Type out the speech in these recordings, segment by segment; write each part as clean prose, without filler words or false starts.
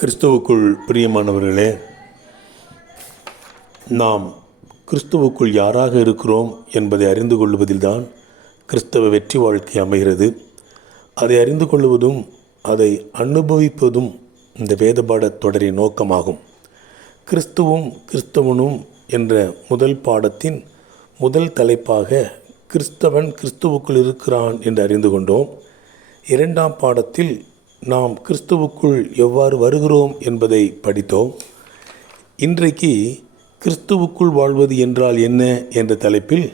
கிறிஸ்துவுக்குள் பிரியமானவர்களே, நாம் கிறிஸ்துவுக்குள் யாராக இருக்கிறோம் என்பதை அறிந்து கொள்வதில்தான் கிறிஸ்தவ வெற்றி வாழ்க்கை அமைகிறது. அதை அறிந்து கொள்வதும் அதை அனுபவிப்பதும் இந்த வேதபாட தொடரின் நோக்கமாகும். கிறிஸ்துவும் கிறிஸ்தவனும் என்ற முதல் பாடத்தின் முதல் தலைப்பாக கிறிஸ்தவன் கிறிஸ்துவுக்குள் இருக்கிறான் என்று அறிந்து கொண்டோம். இரண்டாம் பாடத்தில் நாம் கிறிஸ்துவுக்குள் எவ்வாறு வருகிறோம் என்பதை படித்தோம். இன்றைக்கு கிறிஸ்துவுக்குள் வாழ்வது என்றால் என்ன என்ற தலைப்பில்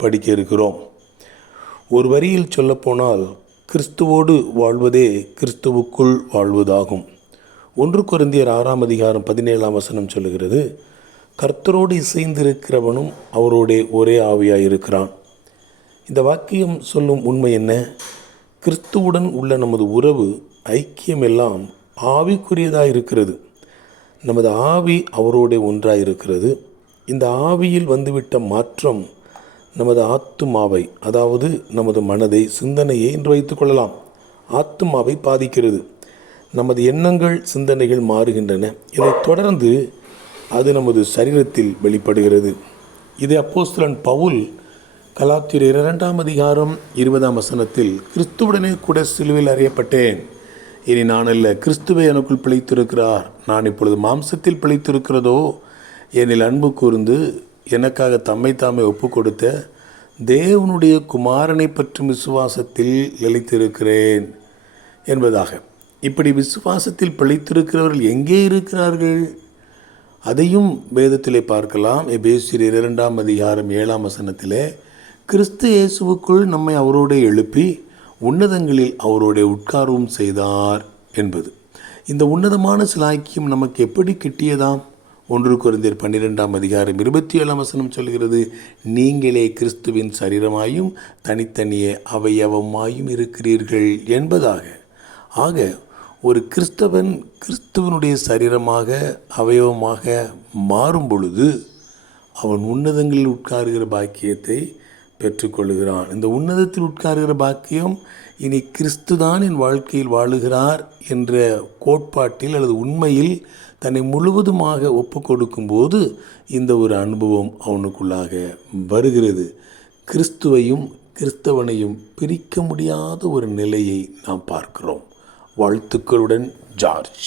படிக்க இருக்கிறோம். ஒரு வரியில் சொல்லப்போனால் கிறிஸ்துவோடு வாழ்வதே கிறிஸ்துவுக்குள் வாழ்வதாகும். 1 கொரிந்தியர் 6:17 சொல்லுகிறது, கர்த்தரோடு இசைந்திருக்கிறவனும் அவரோடே ஒரே ஆவியாயிருக்கிறான். இந்த வாக்கியம் சொல்லும் உண்மை என்ன? கிறிஸ்துவுடன் உள்ள நமது உறவு ஐக்கியமெல்லாம் ஆவிக்குரியதாக இருக்கிறது. நமது ஆவி அவரோட ஒன்றாக இருக்கிறது. இந்த ஆவியில் வந்துவிட்ட மாற்றம் நமது ஆத்துமாவை, அதாவது நமது மனதை, சிந்தனையை என்று வைத்துக்கொள்ளலாம், ஆத்துமாவை பாதிக்கிறது. நமது எண்ணங்கள், சிந்தனைகள் மாறுகின்றன. இதைத் தொடர்ந்து அது நமது சரீரத்தில் வெளிப்படுகிறது. இது அப்போஸ்தலன் பவுல் கலாத்தியர் 2:20 கிறிஸ்துவுடனே கூட சிலுவையில் அறியப்பட்டேன், இனி நான் அல்ல, கிறிஸ்துவே எனக்குள் பிழைத்திருக்கிறார், நான் இப்பொழுது மாம்சத்தில் பிழைத்திருக்கிறதோ என்னில் அன்பு கூர்ந்து எனக்காக தம்மை தாமே ஒப்பு கொடுத்த தேவனுடைய குமாரனை பற்றும் விசுவாசத்தில் நிலைத்திருக்கிறேன் என்பதாக. இப்படி விசுவாசத்தில் பிழைத்திருக்கிறவர்கள் எங்கே இருக்கிறார்கள்? அதையும் வேதத்திலே பார்க்கலாம். எபேசியர் 2:7 கிறிஸ்து இயேசுவுக்குள் நம்மை அவரோடு எழுப்பி உன்னதங்களில் அவரோட உட்காரவும் செய்தார் என்பது. இந்த உன்னதமான சிலாக்கியம் நமக்கு எப்படி கிட்டியதாம்? 1 கொரிந்தியர் 12:27 சொல்கிறது, நீங்களே கிறிஸ்துவின் சரீரமாயும் தனித்தனியே அவயவமாயும் இருக்கிறீர்கள் என்பதாக. ஆக ஒரு கிறிஸ்தவன் கிறிஸ்துவனுடைய சரீரமாக, அவயவமாக மாறும் பொழுது அவன் உன்னதங்களில் உட்காருகிற பாக்கியத்தை பெற்றுக்கொள்கிறான். இந்த உன்னதத்தில் உட்காருகிற பாக்கியம் இனி கிறிஸ்துதான் என் வாழ்க்கையில் வாழுகிறார் என்ற கோட்பாட்டில் அல்லது உண்மையில் தன்னை முழுவதுமாக ஒப்பு கொடுக்கும்போது இந்த ஒரு அனுபவம் அவனுக்குள்ளாக வருகிறது. கிறிஸ்துவையும் கிறிஸ்தவனையும் பிரிக்க முடியாத ஒரு நிலையை நாம் பார்க்கிறோம். வாழ்த்துக்களுடன் ஜார்ஜ்.